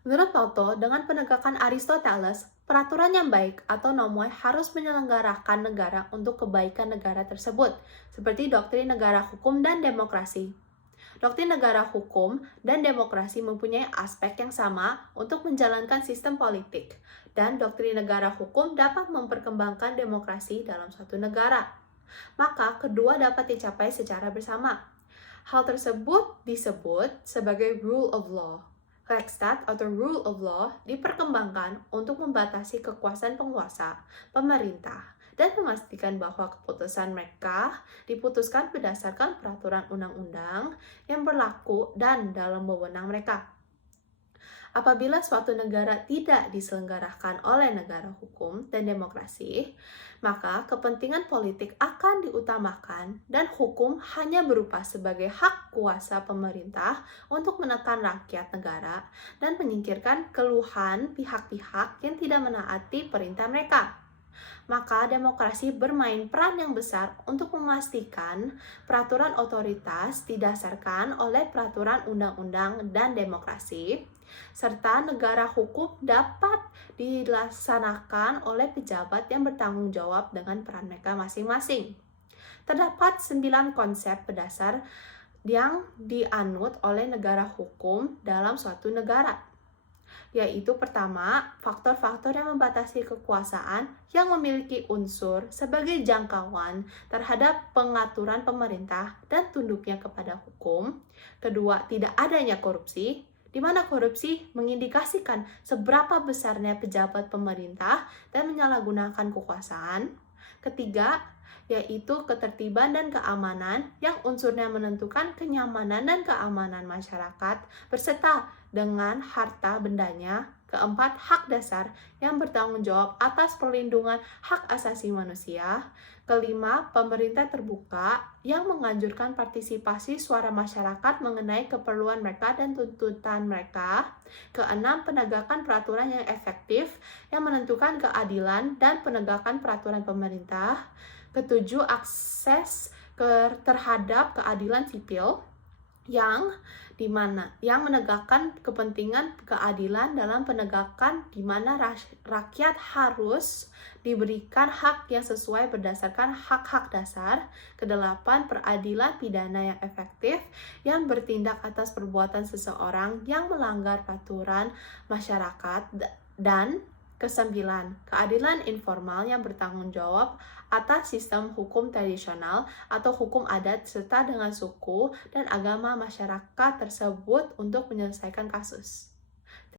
Menurut Plato, dengan penegakan Aristoteles, peraturan yang baik atau nomoi harus menyelenggarakan negara untuk kebaikan negara tersebut, seperti doktrin negara hukum dan demokrasi. Doktrin negara hukum dan demokrasi mempunyai aspek yang sama untuk menjalankan sistem politik, dan doktrin negara hukum dapat memperkembangkan demokrasi dalam suatu negara. Maka kedua dapat dicapai secara bersama. Hal tersebut disebut sebagai rule of law. Rechtsstaat atau rule of law diperkembangkan untuk membatasi kekuasaan penguasa, pemerintah, dan memastikan bahwa keputusan mereka diputuskan berdasarkan peraturan undang-undang yang berlaku dan dalam wewenang mereka. Apabila suatu negara tidak diselenggarakan oleh negara hukum dan demokrasi, maka kepentingan politik akan diutamakan dan hukum hanya berupa sebagai hak kuasa pemerintah untuk menekan rakyat negara dan menyingkirkan keluhan pihak-pihak yang tidak menaati perintah mereka. Maka demokrasi bermain peran yang besar untuk memastikan peraturan otoritas didasarkan oleh peraturan undang-undang dan demokrasi, serta negara hukum dapat dilaksanakan oleh pejabat yang bertanggung jawab dengan peran mereka masing-masing. Terdapat 9 konsep berdasar yang dianut oleh negara hukum dalam suatu negara, yaitu pertama, faktor-faktor yang membatasi kekuasaan yang memiliki unsur sebagai jangkauan terhadap pengaturan pemerintah dan tunduknya kepada hukum. Kedua, tidak adanya korupsi, di mana korupsi mengindikasikan seberapa besarnya pejabat pemerintah dan menyalahgunakan kekuasaan. Ketiga, yaitu ketertiban dan keamanan yang unsurnya menentukan kenyamanan dan keamanan masyarakat beserta dengan harta bendanya. Keempat, hak dasar yang bertanggung jawab atas perlindungan hak asasi manusia. Kelima, pemerintah terbuka yang menganjurkan partisipasi suara masyarakat mengenai keperluan mereka dan tuntutan mereka. Keenam, penegakan peraturan yang efektif yang menentukan keadilan dan penegakan peraturan pemerintah. Ketujuh, akses terhadap keadilan sipil yang menegakkan kepentingan keadilan dalam penegakan di mana rakyat harus diberikan hak yang sesuai berdasarkan hak-hak dasar. Kedelapan, peradilan pidana yang efektif yang bertindak atas perbuatan seseorang yang melanggar peraturan masyarakat. Dan kesembilan, keadilan informal yang bertanggung jawab atas sistem hukum tradisional atau hukum adat serta dengan suku dan agama masyarakat tersebut untuk menyelesaikan kasus.